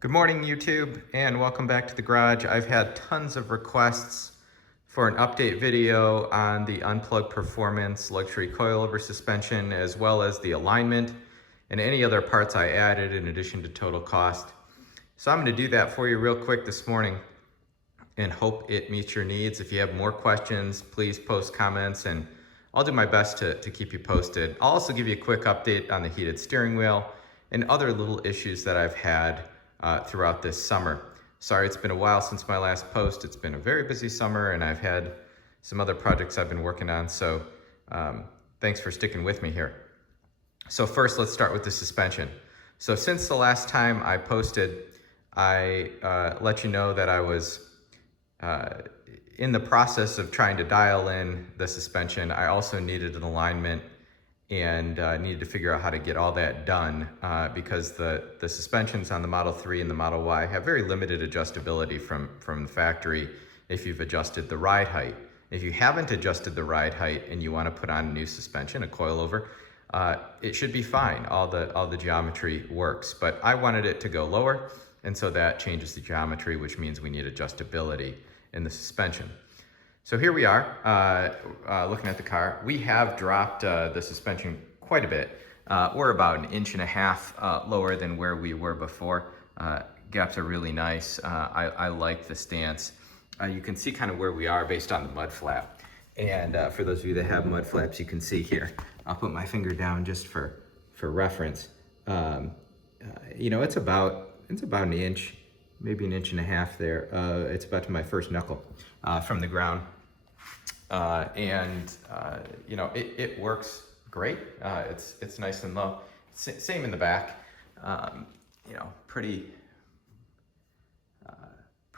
Good morning, YouTube, and welcome back to the garage. I've had tons of requests for an update video on the Unplugged Performance luxury coilover suspension, as well as the alignment and any other parts I added in addition to total cost. So I'm going to do that for you real quick this morning and hope it meets your needs. If you have more questions, please post comments and I'll do my best to keep you posted. I'll also give you a quick update on the heated steering wheel and other little issues that I've had throughout this summer. Sorry, it's been a while since my last post. It's been a very busy summer and I've had some other projects I've been working on, so thanks for sticking with me here. So first, let's start with the suspension. So since the last time I posted, I let you know that I was in the process of trying to dial in the suspension. I also needed an alignment and needed to figure out how to get all that done because the suspensions on the Model 3 and the Model Y have very limited adjustability from the factory if you've adjusted the ride height. If you haven't adjusted the ride height and you want to put on a new suspension, a coilover, it should be fine. All the geometry works, but I wanted it to go lower, and so that changes the geometry, which means we need adjustability in the suspension. So here we are, looking at the car. We have dropped the suspension quite a bit. We're about 1.5 inches lower than where we were before. Gaps are really nice. I like the stance. You can see kind of where we are based on the mud flap. And for those of you that have mud flaps, you can see here. I'll put my finger down just for reference. You know, it's about 1 inch, maybe 1.5 inches there. It's about to my first knuckle from the ground. You know, it works great. It's nice and low. Same in the back. You know, pretty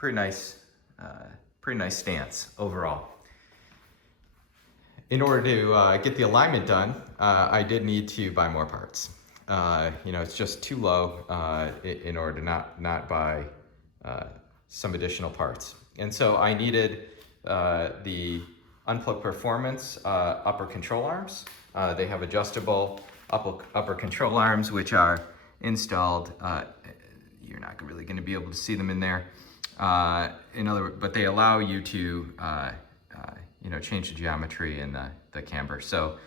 nice stance overall. In order to get the alignment done, I did need to buy more parts. You know, it's just too low in order to not buy some additional parts. And so I needed the Unplugged Performance upper control arms. They have adjustable upper control arms, which are installed. You're not really going to be able to see them in there. But they allow you to you know, change the geometry in the camber. So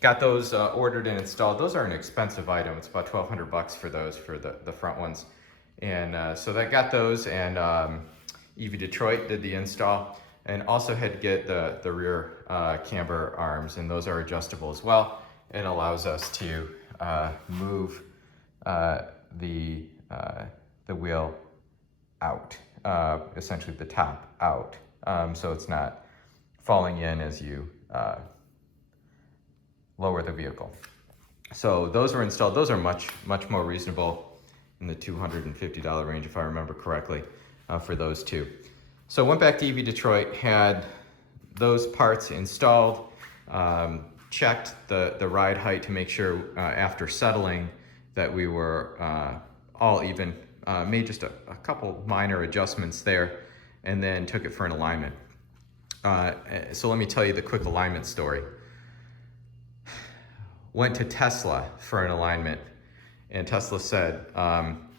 got those ordered and installed. Those are an expensive item. It's about $1,200 for those, for the front ones. And so I got those, and EV Detroit did the install, and also had to get the rear camber arms, and those are adjustable as well. It allows us to move the wheel out, essentially the top out, so it's not falling in as you lower the vehicle. So those were installed. Those are much more reasonable, in the $250 range if I remember correctly, for those two. So went back to EV Detroit, had those parts installed, checked the ride height to make sure after settling that we were all even, made just a couple minor adjustments there, and then took it for an alignment. So let me tell you the quick alignment story. Went to Tesla for an alignment, and Tesla said,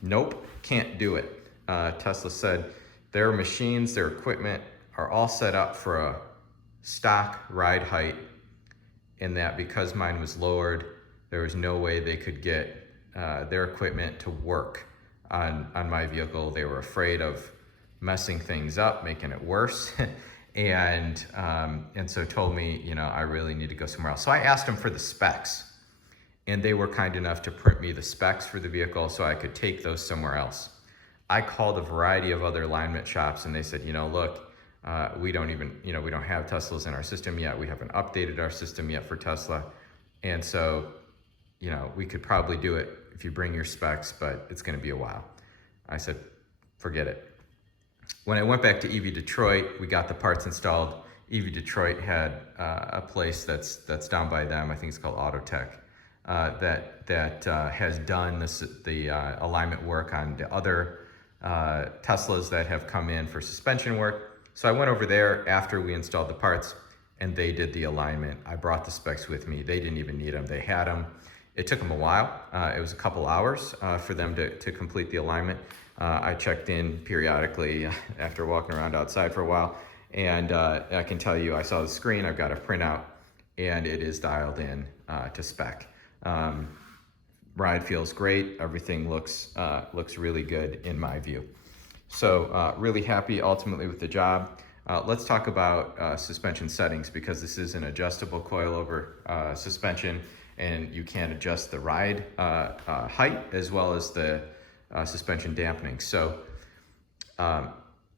nope, can't do it. Tesla said their machines, their equipment are all set up for a stock ride height, and that because mine was lowered, there was no way they could get their equipment to work on my vehicle. They were afraid of messing things up, making it worse. And so told me, you know, I really need to go somewhere else. So I asked them for the specs, and they were kind enough to print me the specs for the vehicle so I could take those somewhere else. I called a variety of other alignment shops, and they said, you know, look, we don't have Teslas in our system yet. We haven't updated our system yet for Tesla. And so, you know, we could probably do it if you bring your specs, but it's going to be a while. I said, forget it. When I went back to EV Detroit, we got the parts installed. EV Detroit had a place that's down by them. I think it's called Autotech, that has done the alignment work on the other Teslas that have come in for suspension work. So I went over there after we installed the parts, and they did the alignment. I brought the specs with me. They didn't even need them. They had them. It took them a while. It was a couple hours for them to complete the alignment. I checked in periodically after walking around outside for a while, and I can tell you, I saw the screen, I've got a printout, and it is dialed in to spec. Ride feels great. Everything looks really good in my view. So really happy ultimately with the job. Let's talk about suspension settings, because this is an adjustable coilover suspension, and you can adjust the ride height as well as the suspension dampening. So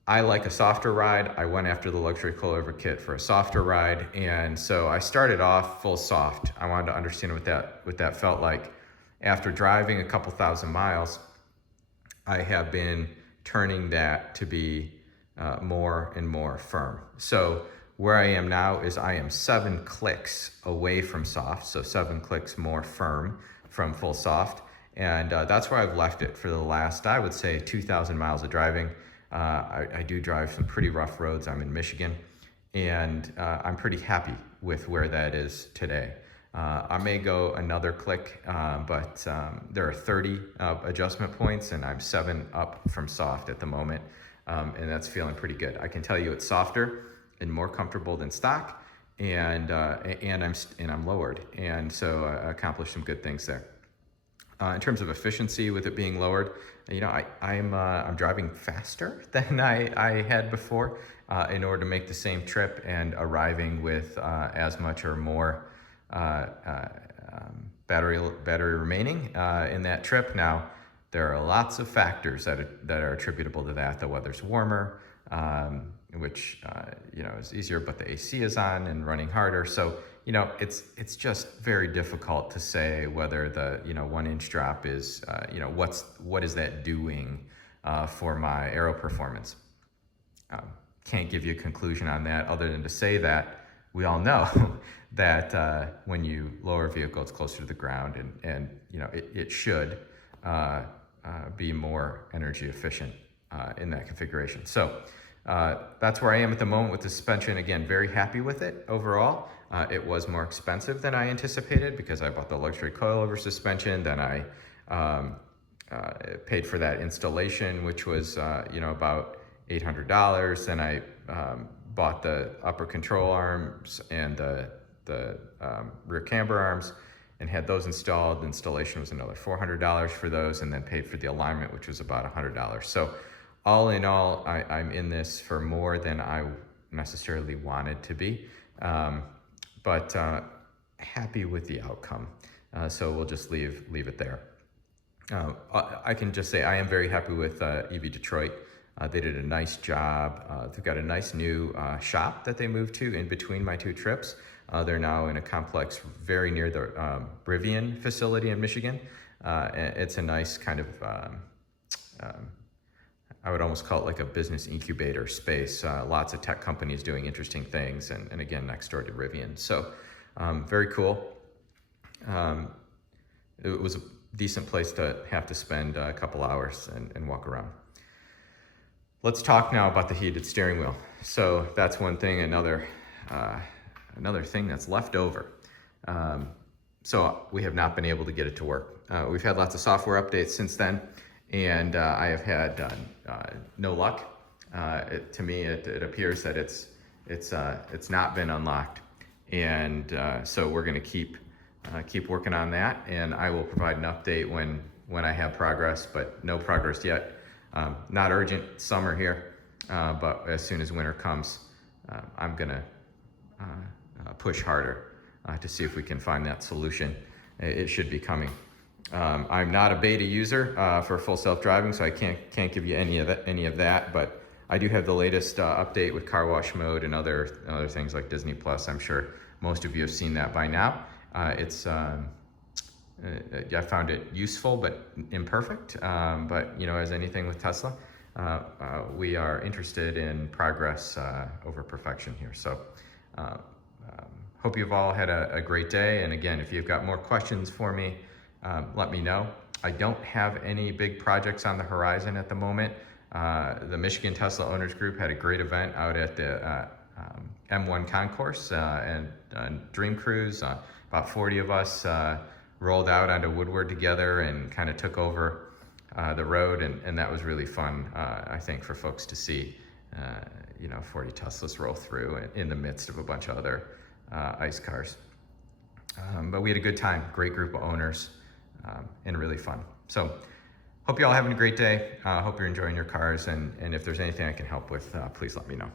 I like a softer ride. I went after the luxury coilover kit for a softer ride, and so I started off full soft. I wanted to understand what that felt like. After driving a couple thousand miles, I have been turning that to be more and more firm. So where I am now is I am 7 clicks away from soft, so 7 clicks more firm from full soft, and that's where I've left it for the last, I would say, 2,000 miles of driving. I do drive some pretty rough roads. I'm in Michigan, and I'm pretty happy with where that is today. I may go another click, but there are 30 adjustment points, and I'm 7 up from soft at the moment, and that's feeling pretty good. I can tell you it's softer and more comfortable than stock, and I'm lowered, and so I accomplished some good things there. In terms of efficiency with it being lowered, you know, I'm driving faster than I had before in order to make the same trip, and arriving with as much or more battery remaining in that trip. Now, there are lots of factors that are attributable to that. The weather's warmer, which you know, is easier, but the AC is on and running harder. So you know, it's just very difficult to say whether the 1-inch drop is you know, what is that doing for my aero performance. Can't give you a conclusion on that other than to say that we all know that when you lower a vehicle, it's closer to the ground, and you know, it should be more energy efficient in that configuration. So that's where I am at the moment with the suspension. Again, very happy with it overall. It was more expensive than I anticipated because I bought the luxury coilover suspension. Then I paid for that installation, which was you know, about $800. Then I bought the upper control arms and the rear camber arms and had those installed. The installation was another $400 for those, and then paid for the alignment, which was about $100. So all in all, I'm in this for more than I necessarily wanted to be, but happy with the outcome. So we'll just leave it there. I can just say I am very happy with EV Detroit. They did a nice job. They've got a nice new shop that they moved to in between my 2 trips. They're now in a complex very near the Rivian facility in Michigan. It's a nice kind of, I would almost call it like a business incubator space. Lots of tech companies doing interesting things, and again, next door to Rivian. So very cool. It was a decent place to have to spend a couple hours and walk around. Let's talk now about the heated steering wheel. So that's one thing, another thing that's left over. So we have not been able to get it to work. We've had lots of software updates since then, and I have had no luck. To me, it appears that it's not been unlocked, and so we're going to keep working on that, and I will provide an update when I have progress, but no progress yet. Not urgent, summer here, but as soon as winter comes, I'm gonna push harder to see if we can find that solution. It should be coming. I'm not a beta user for full self-driving, so I can't give you any of that, but I do have the latest update with car wash mode and other things like Disney Plus. I'm sure most of you have seen that by now. I found it useful but imperfect, but you know, as anything with Tesla, we are interested in progress over perfection here. So hope you've all had a great day, and again, if you've got more questions for me, let me know. I don't have any big projects on the horizon at the moment. The Michigan Tesla Owners Group had a great event out at the M1 Concourse and Dream Cruise. About 40 of us rolled out onto Woodward together and kind of took over the road, and that was really fun, I think, for folks to see, 40 Teslas roll through in the midst of a bunch of other ICE cars. But we had a good time, great group of owners, and really fun. So hope you all having a great day. Hope you're enjoying your cars, and if there's anything I can help with, please let me know.